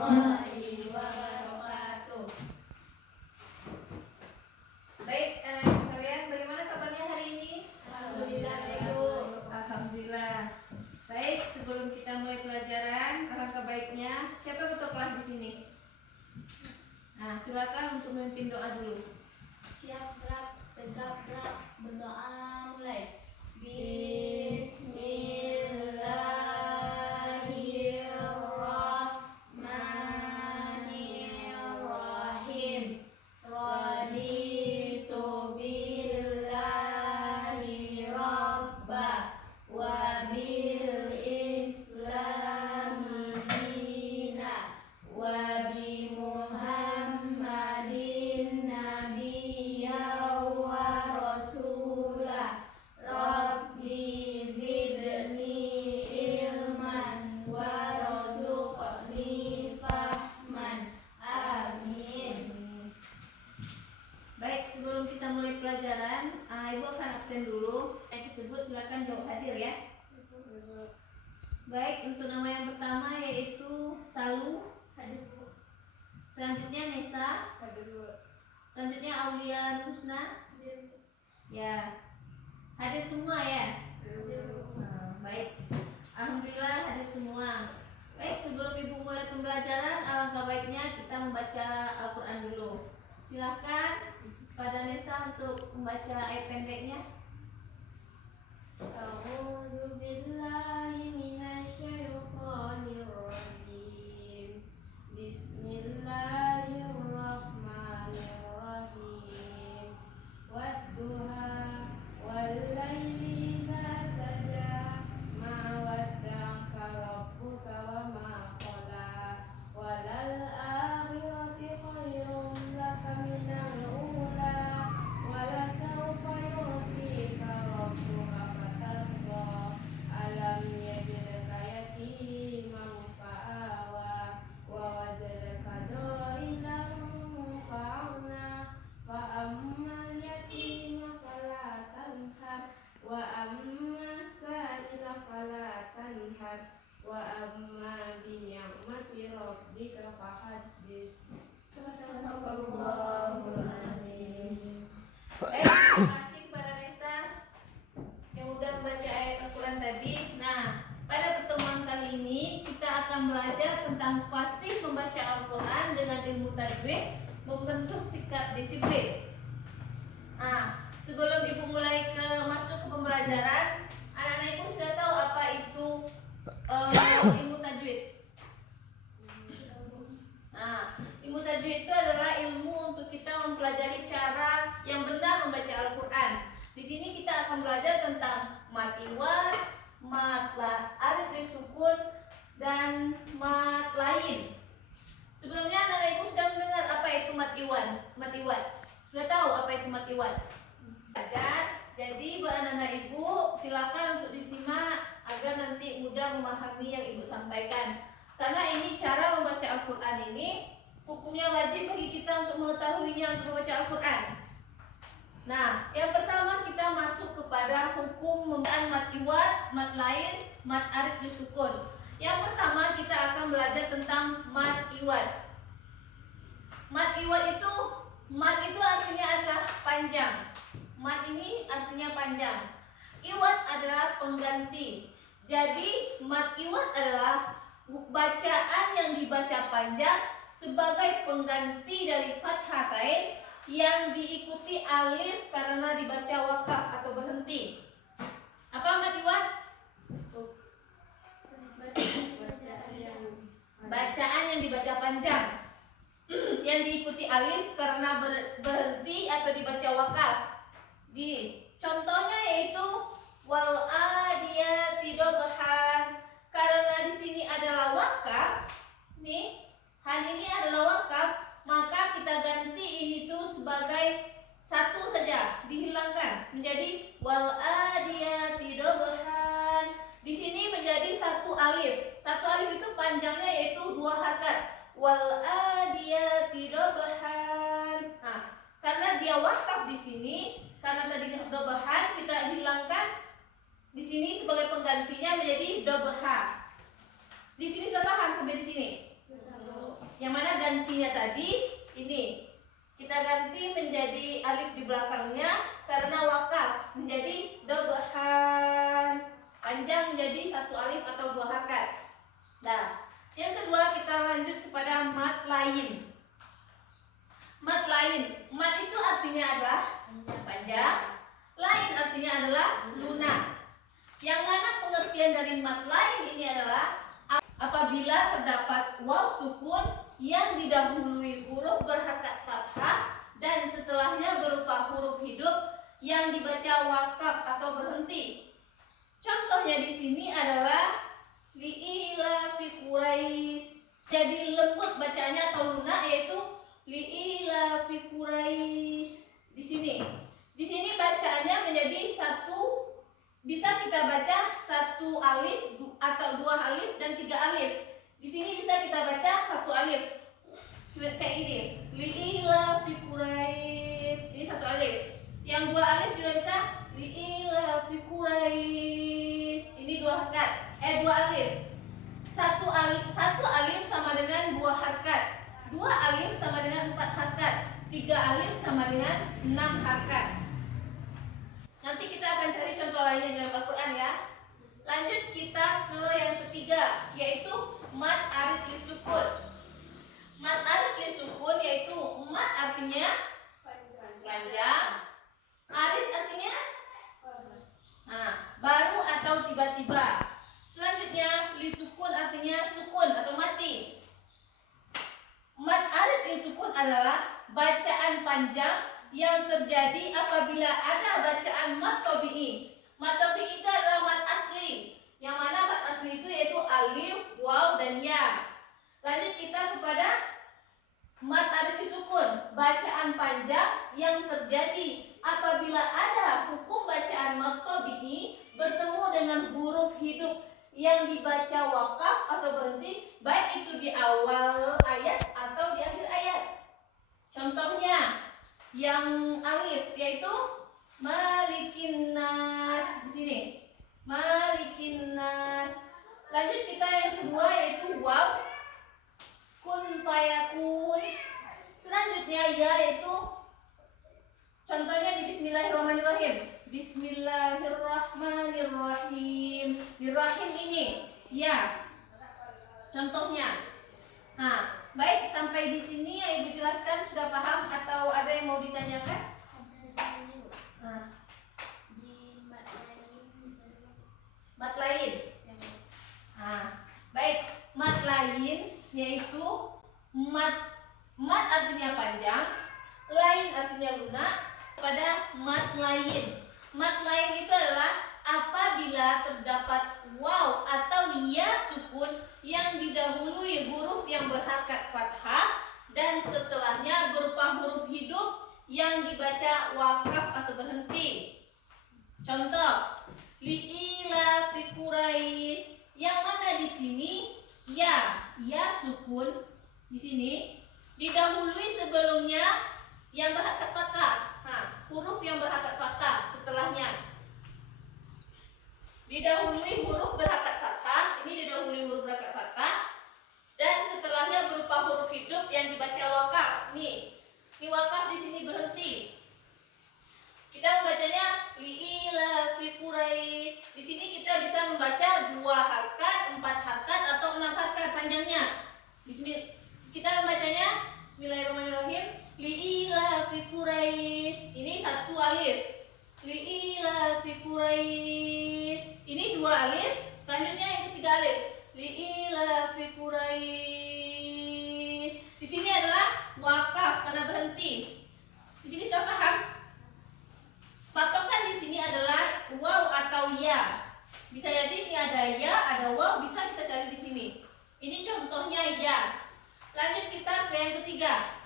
warahmatullahi wabarakatuh. Baik, anak-anak sekalian, bagaimana kabarnya hari ini? Alhamdulillah, Ibu. Alhamdulillah. Baik, sebelum kita mulai pelajaran, alangkah baiknya siapa ketua kelas di sini? Nah, silakan untuk memimpin doa dulu. Siap gerak, tegap gerak, berdoa mulai. Bismillahirrahmanirrahim. Raditu billahi rabba wa bil islami dina wa bi Muhammadin nabiyya wa rasulah. Rabbi zidni ilman warzuqni fahman. Amin. Baik, sebelum kita mulai pelajaran, Ibu akan absen dulu. Yang disebut silakan jawab hadir ya. Baik, untuk nama yang pertama yaitu Salu. Hadir Bu. Selanjutnya Nesa. Hadir Bu. Selanjutnya Aulia Husna. Hadir Bu. Ya, hadir semua ya. Hadir Bu. Baik, alhamdulillah hadir semua. Baik, sebelum Ibu mulai pembelajaran, alangkah baiknya kita membaca Al-Quran dulu. Silahkan pada Nesa untuk membaca ayat pendeknya. A'udzu billahi minasyaitonir rajim. Bismillahirrahmanirrahim. Wadduha wal laili idza saja ma wadda'aka rabbuka wa ma qala walal akhirati khairum laka minal ula wala sawfa yu'tika rabbuka fatarda alam yajidka yatiman fa'awa wa wajadaka dha'ilan fa'agna fa ammal yatima fala tanhar wa amma sa'ila fala tanhar wa amma bi ni'mati rabbika fahaddis. Sadaqallahul azim. Baik, terima kasih kepada Nesa yang sudah membaca ayat Al-Quran tadi. Nah, pada pertemuan kali ini kita akan belajar tentang fasih membaca Al-Quran dengan ilmu tajwid, membentuk sikap disiplin. Nah, sebelum Ibu mulai masuk ke pembelajaran, anak-anak Ibu sudah tahu apa itu ilmu tajwid? Nah, ilmu tajwid itu adalah ilmu untuk kita mempelajari cara yang benar membaca Al-Quran. Di sini kita akan belajar tentang mat iwad, mat alif sukun, dan mat lain. Sebelumnya anak Ibu sudah mendengar apa itu mat iwad? Mat iwad. Sudah tahu apa itu mat iwad? Belajar. Jadi buat anak-anak Ibu silakan untuk disimak agar nanti mudah memahami yang Ibu sampaikan. Karena ini cara membaca Al-Quran ini hukumnya wajib bagi kita untuk mengetahuinya untuk membaca Al-Quran. Nah, yang pertama kita masuk kepada hukum pembacaan mat iwad, mat lain, mat arid disukun. Yang pertama kita akan belajar tentang mat iwad. Mat iwad itu, mat itu artinya adalah panjang. Mat ini artinya panjang. Iwad adalah pengganti. Jadi mat iwad adalah bacaan yang dibaca panjang sebagai pengganti dari fathatain yang diikuti alif karena dibaca wakaf atau berhenti. Apa mat iwad? Bacaan yang dibaca panjang yang diikuti alif karena berhenti atau dibaca wakaf. Contohnya yaitu wal adiyati dobhan. Karena di sini adalah wakaf, nih, han ini adalah wakaf, maka kita ganti ini tuh sebagai satu saja, dihilangkan menjadi wal adiyati dobhan. Di sini menjadi satu alif. Satu alif itu panjangnya yaitu 2 harakat. Wal adiyati dobhan. Nah, karena dia wakaf di sini, karena tadi dobhan kita hilangkan di sini sebagai penggantinya menjadi dobha. Di sini sudah paham sampai di sini? Yang mana gantinya tadi ini. Kita ganti menjadi alif di belakangnya karena wakaf menjadi dobhan. Panjang menjadi satu alif atau dua harokat. Nah, yang kedua kita lanjut kepada mat lain. Mat lain. Mat itu artinya adalah panjang. Lain artinya adalah lunak. Yang mana pengertian dari mat lain ini adalah apabila terdapat waw sukun yang didahului huruf berharokat fathah dan setelahnya berupa huruf hidup yang dibaca wakaf atau berhenti. Contohnya di sini adalah li'ilafi Quraisy. Jadi lembut bacaannya atau lunak, yaitu li'ilafi Quraisy. Di sini bacaannya menjadi satu, bisa kita baca satu alif atau dua alif dan tiga alif. Di sini bisa kita baca satu alif. Seperti kayak ini. Li'ilafi Quraisy. Ini satu alif. Yang dua alif juga bisa li'ilafi Quraisy. Ini dua harokat. Dua alif. Satu alif sama dengan dua harokat. Dua alif sama dengan empat harokat. Tiga alif sama dengan 6 harokat. Nanti kita akan cari contoh lainnya dalam Al-Quran ya. Lanjut kita ke yang ketiga, yaitu mat arid li sukun. Mat arid li sukun yaitu mat artinya panjang, arid artinya baru atau tiba-tiba. Selanjutnya li sukun artinya sukun atau mati. Mat arid li sukun adalah bacaan panjang yang terjadi apabila ada bacaan mat tabi'i. Mat tabi'i itu adalah mat asli. Yang mana mat asli itu yaitu alif, waw, dan ya. Lanjut kita kepada mat arid li sukun, bacaan panjang yang terjadi apabila ada hukum bacaan mat tabi'i bertemu dengan huruf hidup yang dibaca wakaf atau berhenti, baik itu di awal ayat atau di akhir ayat. Contohnya yang alif yaitu malikin nas di sini. Malikin nas. Lanjut kita yang kedua yaitu waw, kun fayakun. Selanjutnya ya yaitu contohnya di bismillahirrahmanirrahim. Bismillahirrahmanirrahim. Di rahim ini ya. Contohnya. Nah, baik, sampai di sini yang Ibu jelaskan sudah paham atau ada yang mau ditanyakan? Di Mat lain. Baik, mat lain yaitu mat artinya panjang, lain artinya lunak pada mat lain. Mat lain itu adalah apabila terdapat waw atau ya sukun yang didahului huruf yang berharokat fathah dan setelahnya berupa huruf hidup yang dibaca wakaf atau berhenti. Contoh, li'ilafi Quraisy, yang mana di sini ya sukun di sini didahului sebelumnya yang berharokat fathah. Huruf yang berharokat fathah setelahnya didahului huruf berharokat fathah, ini didahului huruf berharokat fathah dan setelahnya berupa huruf hidup yang dibaca wakaf. Nih, ini wakaf di sini berhenti. Kita membacanya li'ilafi Quraisy. Di sini kita bisa membaca 2 harokat, 4 harokat atau 6 harokat panjangnya. Kita membacanya bismillahirrahmanirrahim. Li'ilafi Quraisy. Ini 1 alif. Li'ilafi Quraisy. Ini 2 alif. Selanjutnya yang ketiga alif. Li'ilafi Quraisy. Di sini adalah wakaf karena berhenti. Di sini sudah paham? Patokan di sini adalah waw atau ya. Bisa jadi ini ada ya, ada waw, bisa kita cari di sini. Ini contohnya ya. Lanjut kita ke yang ketiga.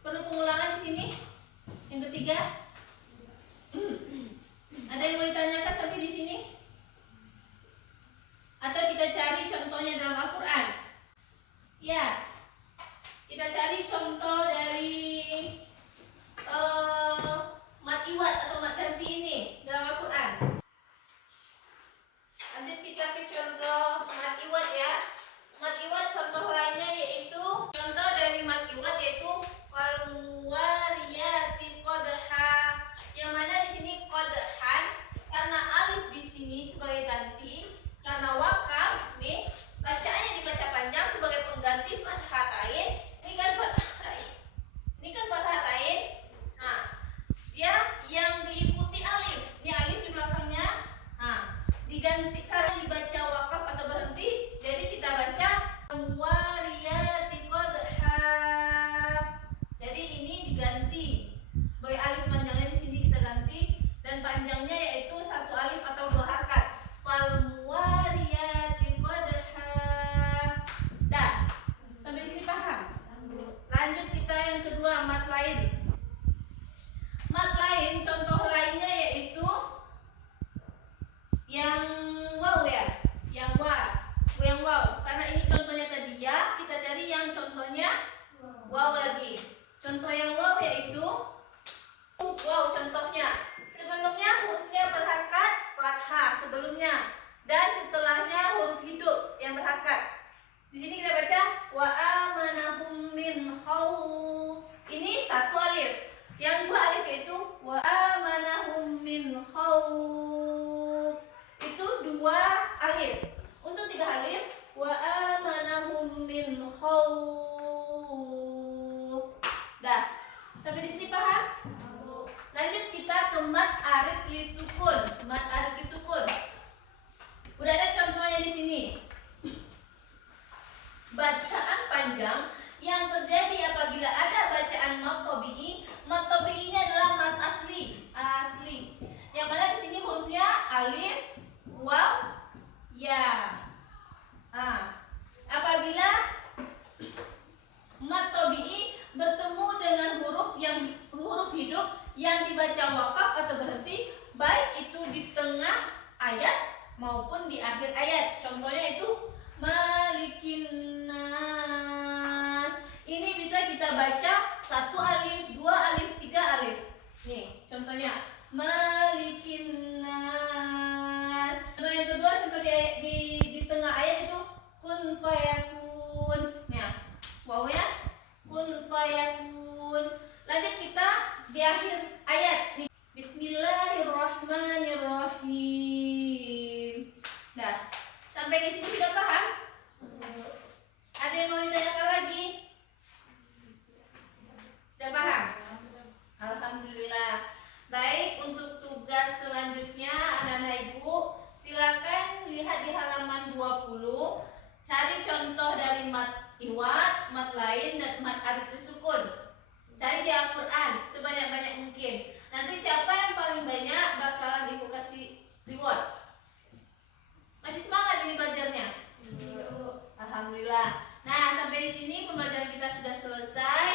Perlu pengulangan di sini? Yang ketiga? Ada yang mau ditanyakan sampai di sini? Atau kita cari contohnya dalam Al-Quran? Ya, kita cari contoh dari mat iwad atau mat ganti ini dalam Al-Quran. Lanjut kita ke contoh mat iwad ya. Mat iwad contoh lainnya yaitu contoh mengganti fathatain. Ini kan fathatain. Ini kan fathatain. Nah, dia yang diikuti alif. Ini alif di belakangnya. Nah, diganti karena dibaca wakaf atau berhenti, jadi kita baca wariyati qadha. Jadi ini diganti sebagai alif panjangnya di sini kita ganti, dan panjangnya yaitu satu alif atau dua harokat. Fal wariyati qadha. Dah. Sampai sini paham? Lanjut kita yang kedua, mat lain. Mat lain contoh lainnya yaitu yang waw ya, yang waw. Karena ini contohnya tadi ya, kita cari yang contohnya waw lagi. Contoh yang waw yaitu waw contohnya. Sebelumnya hurufnya berharokat fathah sebelumnya, dan setelahnya huruf hidup yang berharokat. Di sini kita baca wa amanahum min khauf. Ini satu alif. Yang dua alif yaitu wa amanahum min khauf. Itu dua alif. Untuk tiga alif wa amanahum min khauf. Dah. Sampai di sini paham? Lanjut kita ke mat arid li sukun. Mat arid li sukun. Udah ada contohnya di sini. Bacaan panjang yang terjadi apabila ada bacaan mat tabi'i. Mat tabi'i ini adalah mat asli. Yang mana di sini hurufnya alif, waw, ya. Apabila mat tabi'i bertemu dengan huruf hidup yang dibaca wakaf atau berhenti, baik itu di tengah ayat maupun di akhir ayat. Contohnya itu malikin nas. Ini bisa kita baca satu alif, dua alif, tiga alif. Nih contohnya malikin nas. Contoh yang kedua, contoh di tengah ayat itu kun fayakun. Nah, wawnya kun fayakun. Lanjut kita di akhir ayat. Bismillahirrahmanirrahim. Nah, sampai di sini sudah paham? Ada yang mau ditanyakan lagi? Sudah paham? Alhamdulillah. Baik, untuk tugas selanjutnya anak-anak ibu, silakan lihat di halaman 20. Cari contoh dari mat iwad, mat lain, dan mat arid sukun. Cari di Al-Quran sebanyak-banyak mungkin. Nanti siapa yang paling banyak bakalan ibu kasih reward. Masih semangat ini belajarnya? Alhamdulillah. Nah, sampai di sini pembelajaran kita sudah selesai.